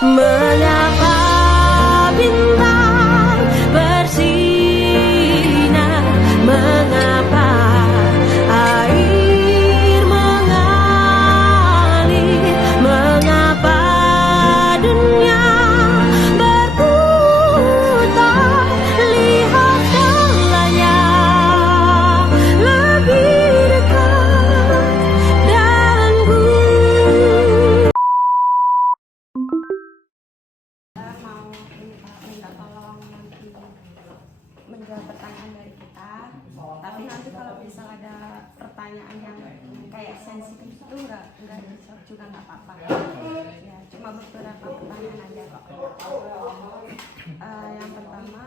Mengapa bintang bersinar, mengapa air mengalir, mengapa dunia berputar, lihat segalanya lebih dekat denganku. Mau minta tolong nanti menjawab pertanyaan dari kita, tapi nanti kalau misal ada pertanyaan yang kayak sensitif itu nggak dijawab juga nggak apa-apa ya, cuma beberapa pertanyaan aja kok. Yang pertama,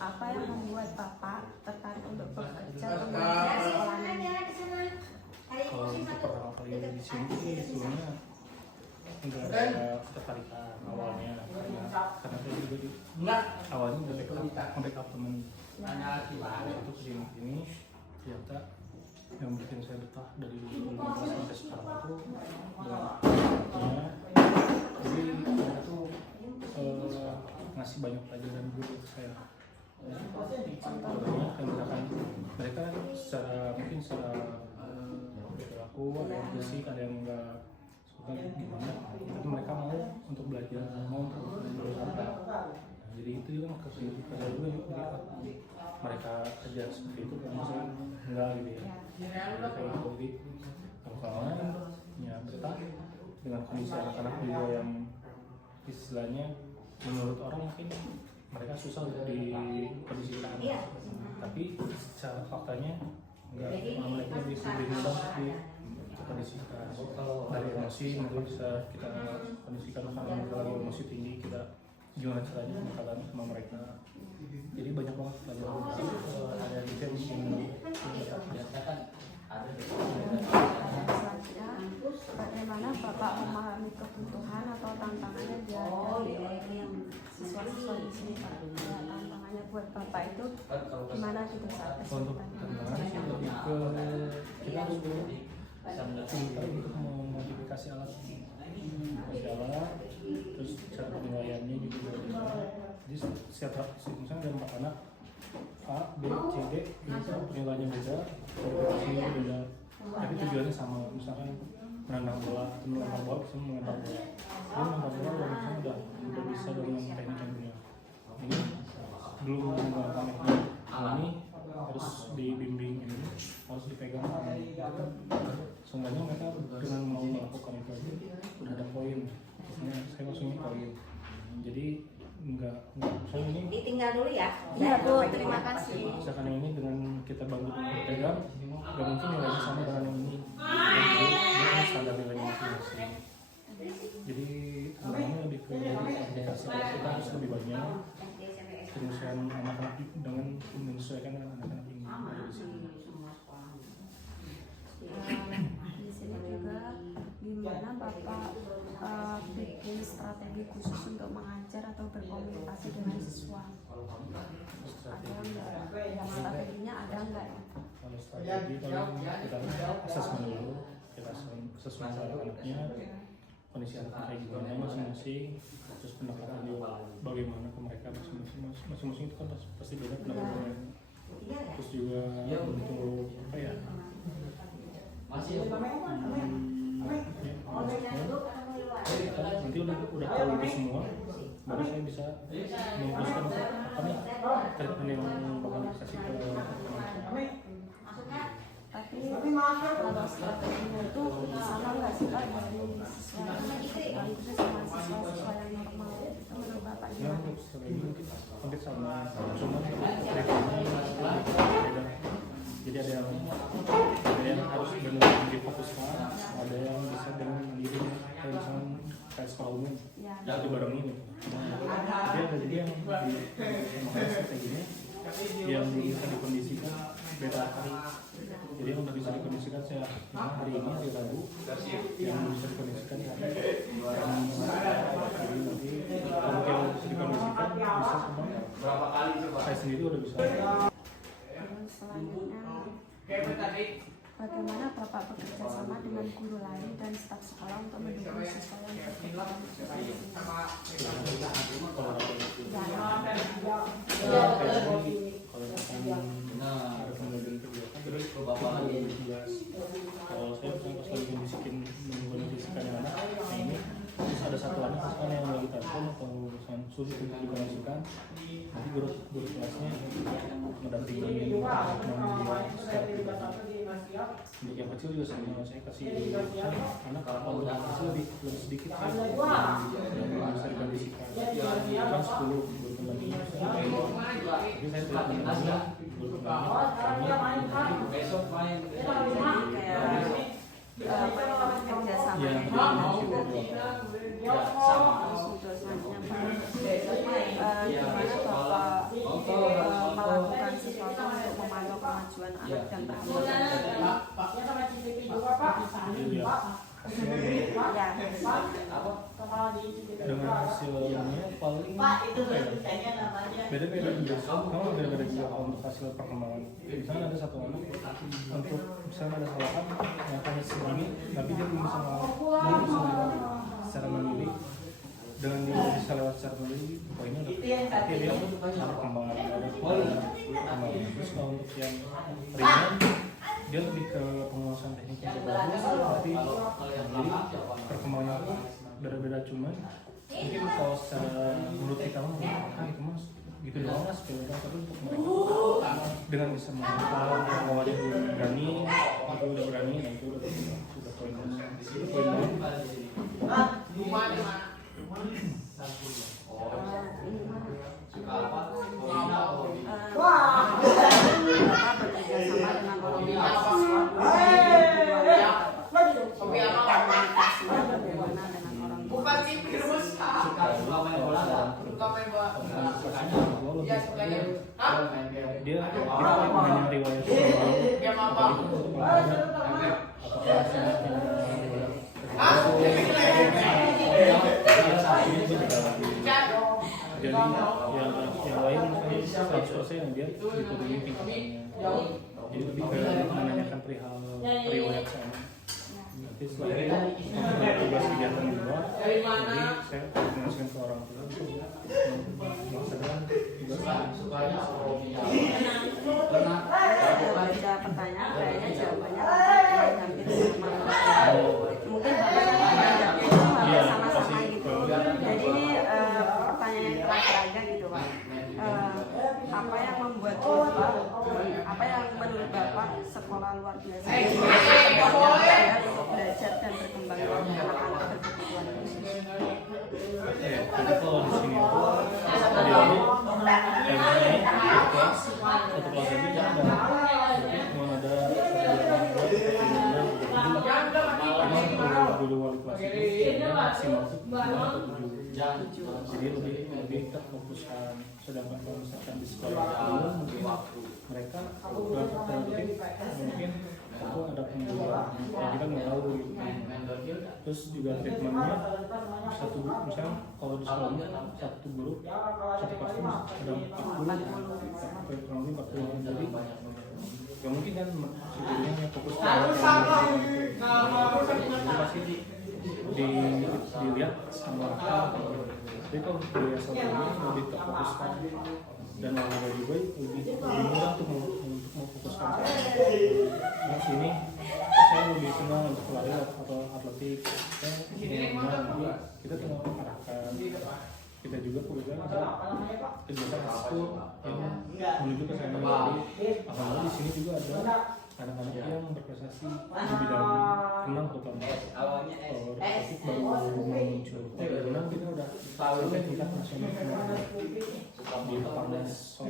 apa yang membuat Bapak tertarik untuk bekerja mengajar di sekolah ini? Kalau untuk pertama kali di sini sih sebelumnya nggak ada ketertarikan awalnya karena saya juga awalnya udah backup temen itu kesini ternyata yang bikin saya betah dari dulu sampai sekarang itu dengan jadi mereka tuh ngasih banyak pelajaran juga ke saya. Contohnya kayak misalkan mereka secara perilaku ada yang bersih, ada yang enggak suka gimana, tapi mereka mau untuk belajar, mau untuk belajar. Jadi itu juga kesini juga jadi mereka kerja seperti itu kan saya enggak gitu ya. Jadi kalau ya betah dengan kondisi anak-anak juga yang istilahnya menurut orang mungkin mereka susah untuk dikondisikan, tapi secara faktanya enggak, mereka bisa mudah dikondisikan. Dari emosi mungkin bisa kita kondisikan, karena mereka lagi emosi tinggi, kita gimana caranya mengatakan sama mereka. Jadi banyak banget pelajaran ada di film ini. Selanjutnya, bagaimana Bapak memahami kebutuhan atau tantangan yang dihadapi oleh siswa-siswa di sini, Pak? Ya, tantangannya buat Bapak itu gimana gitu saat Untuk tantangan sih lebih ke kita harus dulu pintar untuk memodifikasi alat, terus cara penilaiannya juga beda. Jadi setiap misalnya ada 4 anak A, B, C, D, itu penilaiannya beda, modifikasinya beda, tapi tujuannya sama. Misalkan menendang bola, melempar bola, bisa melempar bola. Dia melempar bola misalnya udah bisa dengan teknik yang punya. Ini belum menggunakan teknik, ini harus dibimbing, ini harus dipegang. Seenggaknya mereka dengan mau melakukan itu aja udah ada poin. Saya langsung poin. Jadi enggak misalnya ini ditinggal dulu ya. Iya Bu, terima kasih. misalkan yang ini dengan kita bantu pegang, nggak mungkin nilainya sama dengan yang ini. Jadi dia standar nilainya masing-masing. Jadi tantangannya lebih ke aplikasi kita harus lebih banyak penyesuaian anak-anak dengan menyesuaikan dengan anak-anak ini ada di sini. Di sini juga gimana Bapak bikin strategi khusus untuk mengajar atau berkomunikasi dengan siswa? Ada nggak? Ya, strateginya ada nggak ya? Kalau strategi paling kita asesmen dulu, kita asesmen anak-anaknya, kondisi anaknya kayak gimana masing-masing, terus pendekatan juga bagaimana ke mereka masing-masing itu kan pasti beda pendekatannya. Terus juga untuk apa ya? Nanti udah tahu itu semua, baru saya bisa memutuskan apa nih treatment yang bakal dikasih ke teman-teman. Tapi kalau strateginya itu sama nggak sih Pak dari siswa yang khususnya sama siswa-siswa yang normal itu menurut Bapak Ya gimana? untuk strategi hampir sama, cuma treatmentnya beda. Jadi ada yang harus benar-benar difokuskan, ada yang bisa dengan mandiri, kayak misalnya kayak sekolah umum, jadi barengin gitu. Jadi ada juga yang di strateginya yang bisa dikondisikan beda hari. Jadi yang udah bisa dikondisikan saya hari ini hari Rabu, yang bisa dikondisikan hari nanti kalau yang bisa dikondisikan bisa semua. Saya sendiri udah bisa. Terus selanjutnya, bagaimana Bapak bekerja sama dengan guru lain dan staf sekolah untuk mendukung siswa yang berkebutuhan khusus. Kalau ada pembagian kegiatan terus kalau saya pas lagi membisikin mengkondisikan anak ini terus ada satu anak misalnya yang lagi telepon atau misalnya sulit untuk dikoneksikan, nanti guru kelasnya mendampingi secara pribadi. Untuk yang kecil juga sama saya kasih anak kalau yang kecil lebih sedikit kan bisa dikondisikan kan 10 berkembang ini tapi saya tidak mengenal Kerjasama ya gimana Bapak melakukan sesuatu untuk memantau kemajuan anak dan perkembangan dengan hasilnya paling beda-beda juga kalau beda-beda juga untuk hasil perkembangan. Misalnya ada satu anak untuk misalnya ada kesalahan yang hanya segini tapi dia belum bisa ngelakuin secara mandiri, dengan dia bisa lewat secara mandiri poinnya udah tapi dia ada perkembangan ada perkembangan. Terus kalau untuk yang ringan dia lebih ke penguasaan teknik yang bagus tapi jadi perkembangannya beda-beda, cuman mungkin kalau secara menurut kita itu mas gitu doang mas tapi untuk mereka dengan bisa menghafal awalnya berani itu udah berani dan itu udah poin dia hanya riwayat jadi yang lain 100% yang dia dipeduli tingkatannya, jadi lebih kayak menanyakan perihal riwayat sana. Nanti setelah itu tugas kegiatan di luar, jadi saya mengasuhkan ke orang tua untuk melaksanakan tugas. Ada pertanyaan kayaknya jawabannya hampir sama. Mungkin Bapak yang menjawabnya itu hampir sama-sama gitu. Jadi ini pertanyaan yang terakhir gitu Pak. Apa yang membuat Bapak, apa yang menurut Bapak sekolah luar biasa untuk belajar dan berkembang untuk anak-anak berkebutuhan khusus? Jadi kalau di sini itu tadi kelas satu kelas aja jangan cuma ada dulu wali kelas itu maksimal itu 7, jadi lebih terfokuskan. Sedangkan kalau misalkan di sekolah umum mungkin mereka mungkin itu ada pembunuhan yang kita nggak tahu gitu. Terus juga treatmentnya satu misalnya kalau di sekolah satu guru satu kelas ada 40 jadi ya mungkin kan si gurunya yang fokus pasti dilihat sama orang. Tapi kalau kuliah satu ini lebih terfokuskan dan olahraga juga lebih mudah untuk memfokuskan saya. Nah sini saya lebih senang untuk lari atau atletik. Kita tinggal arahkan. Kita juga kebetulan ada kegiatan ekskul yang menuju ke sana. Jadi alhamdulillah di sini juga ada anak-anak yang berprestasi di bidang renang terutama. Kalau atletik baru muncul. Kalau renang kita udah sampai tingkat nasional di Parnas.